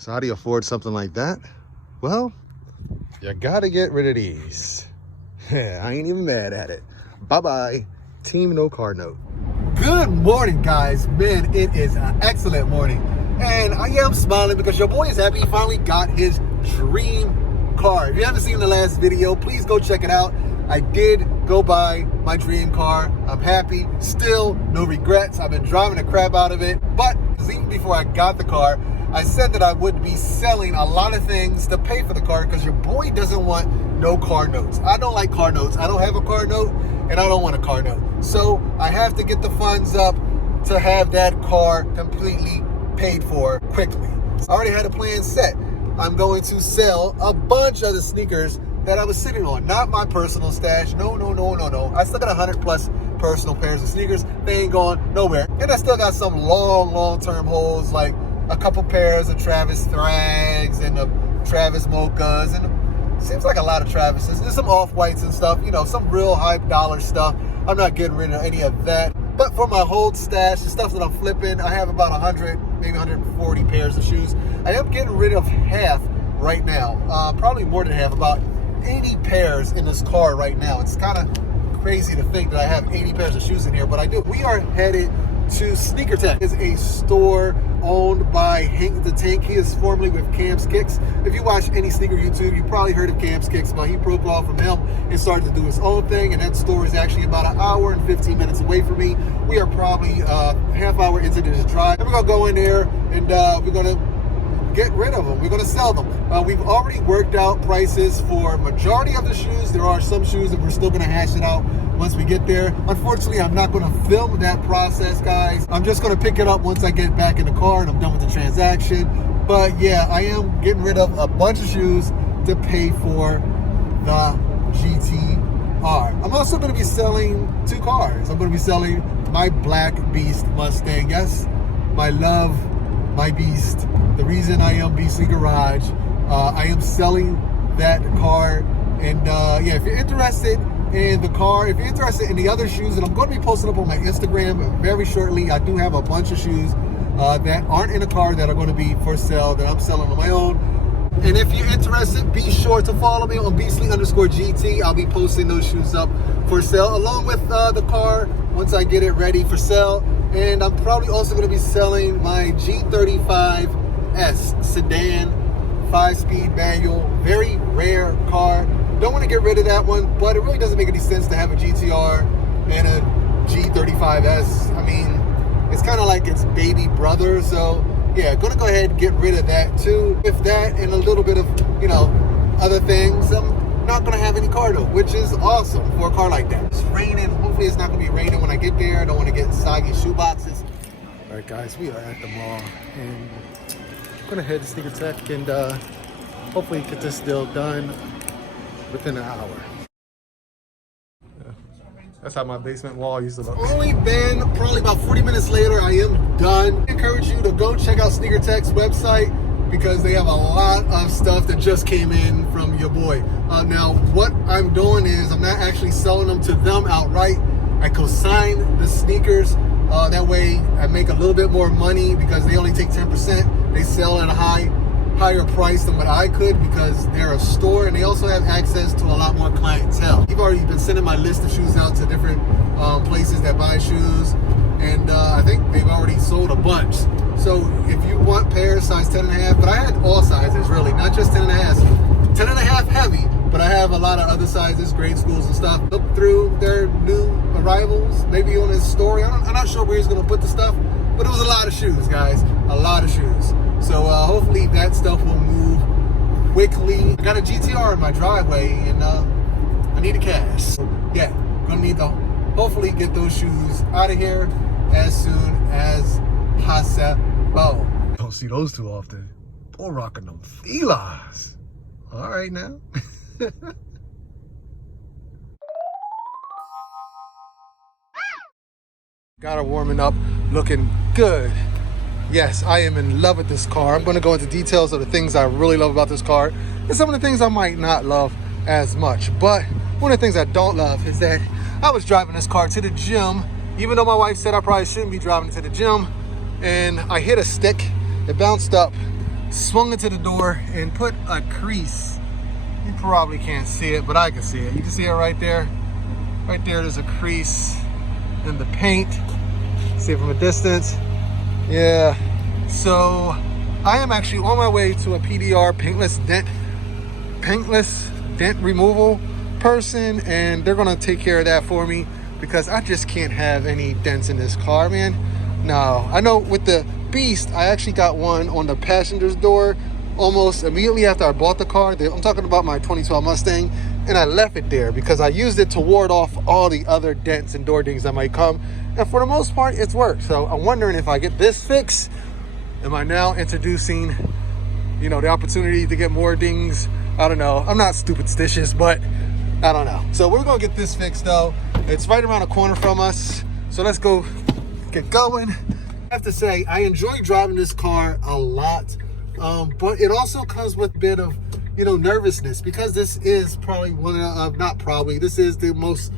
So how do you afford something like that? Well, you gotta get rid of these. I ain't even mad at it. Bye-bye, Team No Car Note. Good morning, guys. Man, it is an excellent morning. And I am smiling because your boy is happy he finally got his dream car. If you haven't seen the last video, please go check it out. I did go buy my dream car. I'm happy. Still, no regrets. I've been driving the crap out of it. But even before I got the car, I said that I would be selling a lot of things to pay for the car because your boy doesn't want no car notes. I don't like car notes. I don't have a car note and I don't want a car note. So I have to get the funds up to have that car completely paid for quickly. I already had a plan set. I'm going to sell a bunch of the sneakers that I was sitting on. Not my personal stash. No. I still got 100 plus personal pairs of sneakers. They ain't going nowhere. And I still got some long-term holds, like a couple pairs of Travis Thrags and the Travis Mochas, and seems like a lot of Travises. There's some off-whites and stuff, you know, some real high dollar stuff. I'm not getting rid of any of that. But for my hold stash, the stuff that I'm flipping, I have about 100, maybe 140 pairs of shoes. I am getting rid of half right now. Probably more than half, about 80 pairs in this car right now. It's kind of crazy to think that I have 80 pairs of shoes in here, but I do. We are headed to Sneaker Tech. It's a store owned by Hank the Tank. He is formerly with Cam's Kicks. If you watch any sneaker YouTube, you probably heard of Cam's Kicks, but he broke off from him and started to do his own thing, and that store is actually about an hour and 15 minutes away from me. We are probably a half hour into this drive, and we're gonna go in there and we're gonna get rid of them. We're going to sell them. We've already worked out prices for majority of the shoes. There are some shoes that we're still going to hash it out once we get there. Unfortunately, I'm not going to film that process, guys. I'm just going to pick it up once I get back in the car and I'm done with the transaction. But yeah, I am getting rid of a bunch of shoes to pay for the GTR. I'm also going to be selling two cars. I'm going to be selling my Black Beast Mustang. Yes, my love, my beast. The reason I am Beastly Garage, I am selling that car. And yeah, if you're interested in the car, if you're interested in the other shoes that I'm going to be posting up on my Instagram very shortly, I do have a bunch of shoes that aren't in a car that are going to be for sale that I'm selling on my own. And if you're interested, be sure to follow me on Beastly_GT. I'll be posting those shoes up for sale along with the car once I get it ready for sale. And I'm probably also going to be selling my G35S sedan, 5-speed manual, very rare car. Don't want to get rid of that one, but it really doesn't make any sense to have a GTR and a G35S. I mean, it's kind of like its baby brother. So yeah, gonna go ahead and get rid of that too. With that and a little bit of, you know, other things, I'm not gonna have any car though, which is awesome for a car like that. It's raining. Hopefully it's not gonna be raining when I get there. I don't want to get soggy shoe boxes. All right, guys, we are at the mall and I'm gonna head to Sneaker Tech and hopefully get this deal done within an hour. Yeah. That's how my basement wall used to look. Only been probably about 40 minutes later, I am done. I encourage you to go check out Sneaker Tech's website because they have a lot of stuff that just came in from your boy. Now, what I'm doing is I'm not actually selling them to them outright. I consign the sneakers. That way I make a little bit more money because they only take 10%. They sell at a higher price than what I could because they're a store and they also have access to a lot more clientele. You've already been sending my list of shoes out to different places that buy shoes, and I think they've already sold a bunch. So if you want pairs size 10.5, but I had all sizes really, not just 10.5. 10.5 heavy, but I have a lot of other sizes, grade schools and stuff. Look through their new arrivals, maybe on his story. I'm not sure where he's gonna put the stuff, but it was a lot of shoes, guys, a lot of shoes. So hopefully that stuff will move quickly. I got a GTR in my driveway and I need the cash. So, yeah, gonna need to hopefully get those shoes out of here as soon as possible. Don't see those too often. Boy, rocking them Filas. All right now. Got her warming up, looking good. Yes, I am in love with this car. I'm going to go into details of the things I really love about this car and some of the things I might not love as much. But one of the things I don't love is that I was driving this car to the gym, even though my wife said I probably shouldn't be driving it to the gym, and I hit a stick. It bounced up swung into the door and put a crease. You probably can't see it, but I can see it. You can see it right there. Right there, there's a crease in the paint. See it from a distance. Yeah. So I am actually on my way to a PDR, paintless dent removal person, and they're gonna take care of that for me because I just can't have any dents in this car, man. No, I know with the Beast, I actually got one on the passenger's door almost immediately after I bought the car. I'm talking about my 2012 Mustang, and I left it there because I used it to ward off all the other dents and door dings that might come. And for the most part, it's worked. So I'm wondering if I get this fixed, am I now introducing, you know, the opportunity to get more dings? I don't know. I'm not superstitious, but I don't know. So we're gonna get this fixed though. It's right around the corner from us. So let's go get going. I have to say, I enjoy driving this car a lot, but it also comes with a bit of, you know, nervousness because this is probably this is the most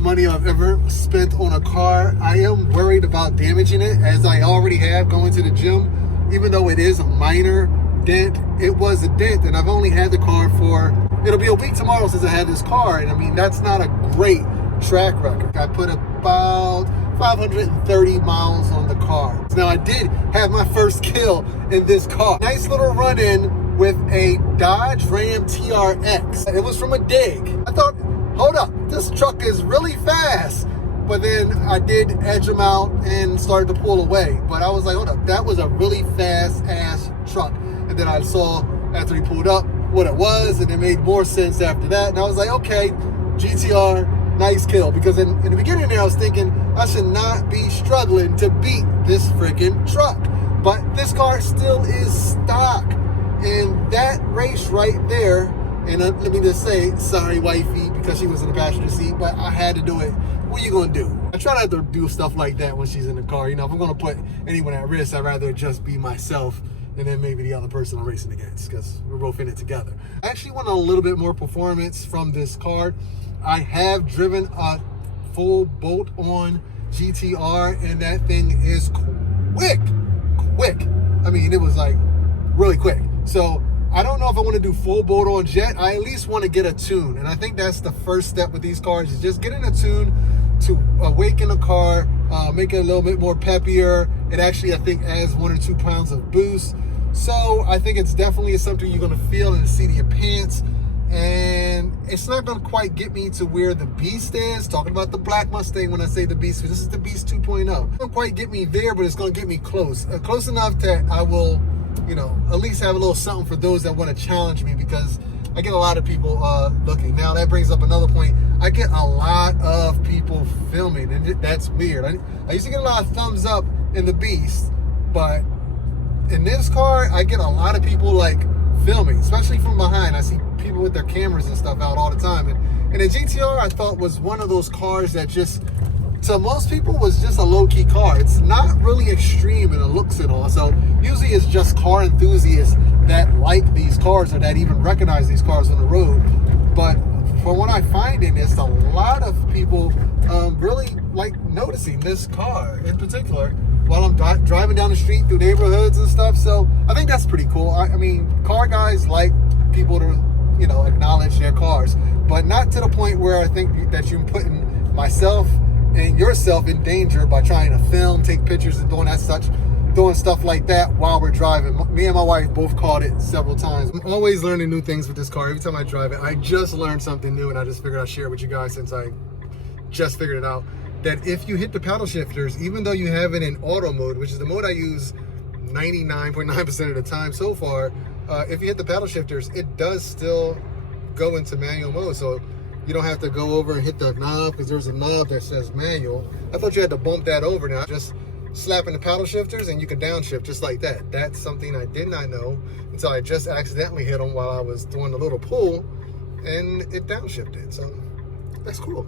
money I've ever spent on a car. I am worried about damaging it, as I already have going to the gym. Even though it is a minor dent, it was a dent, and I've only had the car for, it'll be a week tomorrow since I had this car, and I mean, that's not a great track record. I put about 530 miles on the car. Now, I did have my first kill in this car. Nice little run-in with a Dodge Ram TRX. It was from a dig. I thought, hold up, this truck is really fast. But then I did edge him out and started to pull away. But I was like, hold up, that was a really fast-ass truck. And then I saw, after he pulled up, what it was, and it made more sense after that. And I was like, okay, GTR, nice kill. Because in the beginning there, I was thinking I should not be struggling to beat this freaking truck. But this car still is stock. And that race right there, and let me just say, sorry wifey, because she was in the passenger seat, but I had to do it. What are you gonna do? I try not to do stuff like that when she's in the car. You know, if I'm gonna put anyone at risk, I'd rather just be myself and then maybe the other person I'm racing against, because we're both in it together. I actually want a little bit more performance from this car. I have driven a full bolt-on GTR, and that thing is quick. I mean, it was like really quick. So I don't know if I want to do full bolt-on jet. I at least want to get a tune, and I think that's the first step with these cars, is just getting a tune to awaken the car, make it a little bit more peppier. It actually, I think, adds 1 or 2 pounds of boost. So I think it's definitely something you're going to feel in the seat of your pants. And it's not going to quite get me to where the Beast is. Talking about the black Mustang when I say the Beast, this is the Beast 2.0. It won't quite get me there, but it's going to get me close. Close enough that I will, you know, at least have a little something for those that want to challenge me, because I get a lot of people looking. Now, that brings up another point. I get a lot of people filming, and that's weird. I used to get a lot of thumbs up in the Beast, but in this car, I get a lot of people like filming, especially from behind. I see people with their cameras and stuff out all the time. And the GTR, I thought, was one of those cars that just, to most people, was just a low-key car. It's not really extreme in the looks and all. So usually it's just car enthusiasts that like these cars or that even recognize these cars on the road. But from what I find in this, a lot of people really like noticing this car in particular while I'm driving down the street through neighborhoods and stuff. So I think that's pretty cool. I mean, car guys like people to, you know, acknowledge their cars, but not to the point where I think that you're putting myself and yourself in danger by trying to film, take pictures, and doing stuff like that while we're driving. Me and my wife both caught it several times. I'm always learning new things with this car. Every time I drive it, I just learned something new, and I just figured I'd share it with you guys since I just figured it out. That if you hit the paddle shifters, even though you have it in auto mode, which is the mode I use 99.9% of the time so far, if you hit the paddle shifters, it does still go into manual mode. So you don't have to go over and hit the knob, because there's a knob that says manual. I thought you had to bump that over. Now just slapping the paddle shifters and you can downshift just like that. That's something I did not know until I just accidentally hit them while I was doing a little pull, and it downshifted. So that's cool.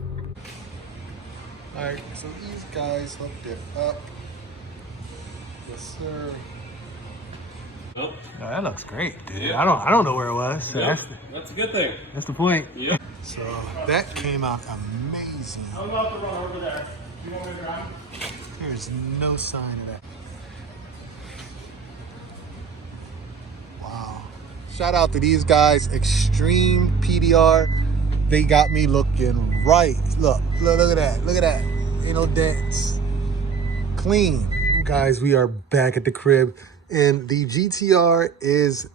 All right, so these guys hooked it up. Yes, sir. Oh. Oh, that looks great, dude. Yeah. I don't know where it was. So that's a good thing. That's the point. Yeah. So that came out amazing. I'm about to run over there. You want me to drive? There's no sign of that. Shout out to these guys, Extreme PDR. They got me looking right. Look at that. Look at that. Ain't no dents. Clean. Guys, we are back at the crib, and the GTR is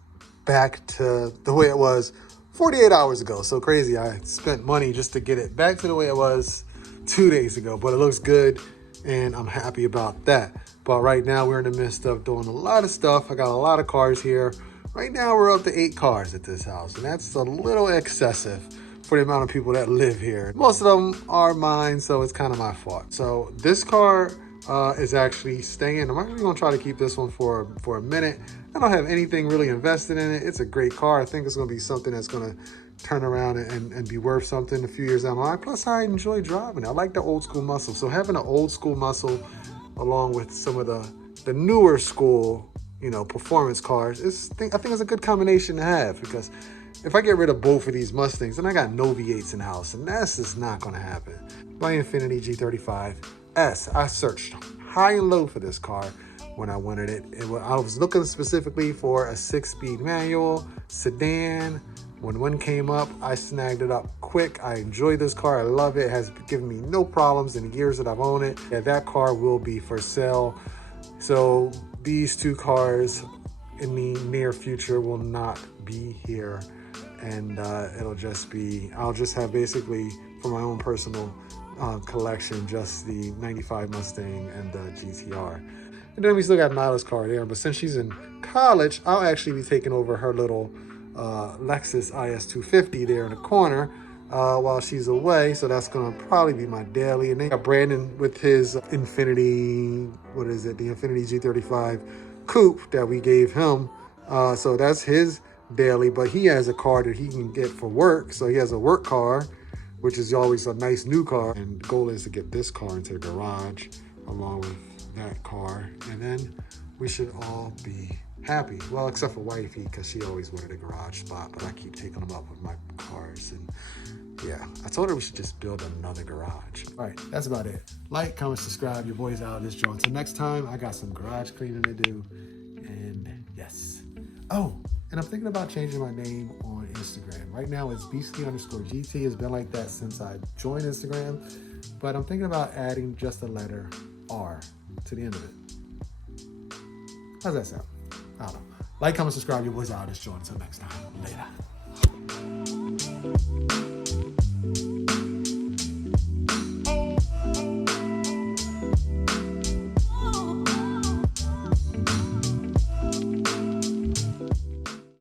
back to the way it was 48 hours ago. So crazy. I spent money just to get it back to the way it was 2 days ago, but it looks good, and I'm happy about that. But right now, we're in the midst of doing a lot of stuff. I got a lot of cars here. Right now, we're up to 8 cars at this house, and that's a little excessive for the amount of people that live here. Most of them are mine, so it's kind of my fault. So this car is actually staying. I'm actually gonna try to keep this one for a minute. I don't have anything really invested in it. It's a great car. I think it's gonna be something that's gonna turn around and be worth something a few years down the line. Plus, I enjoy driving it. I like the old school muscle. So having an old school muscle along with some of the newer school, you know, performance cars, I think it's a good combination to have, because if I get rid of both of these Mustangs, then I got no V8s in the house, and that's just not going to happen. My Infiniti G35S, I searched high and low for this car when I wanted it. I was looking specifically for a 6-speed manual sedan. When one came up, I snagged it up quick. I enjoy this car. I love it. It has given me no problems in the years that I've owned it. Yeah, that car will be for sale. So these 2 cars in the near future will not be here. And it'll just be, I'll just have basically for my own personal collection, just the 95 Mustang and the GTR. And then we still got Nyla's car there, but since she's in college, I'll actually be taking over her little Lexus IS250 there in the corner while she's away. So that's gonna probably be my daily. And then got Brandon with his Infiniti, what is it? The Infiniti G35 Coupe that we gave him. So that's his daily, but he has a car that he can get for work. So he has a work car, which is always a nice new car. And the goal is to get this car into the garage along with that car. And then we should all be happy. Well, except for wifey, because she always wanted a garage spot, but I keep taking them up with my cars. And yeah, I told her we should just build another garage. All right, that's about it. Like, comment, subscribe. Your boy's out of this joint. So next time, I got some garage cleaning to do. And yes. Oh, and I'm thinking about changing my name on Instagram. Right now, it's beastly_GT. It's been like that since I joined Instagram. But I'm thinking about adding just the letter R to the end of it. How's that sound? I don't know. Like, comment, subscribe. Your boy's out of this joint. Until next time. Later.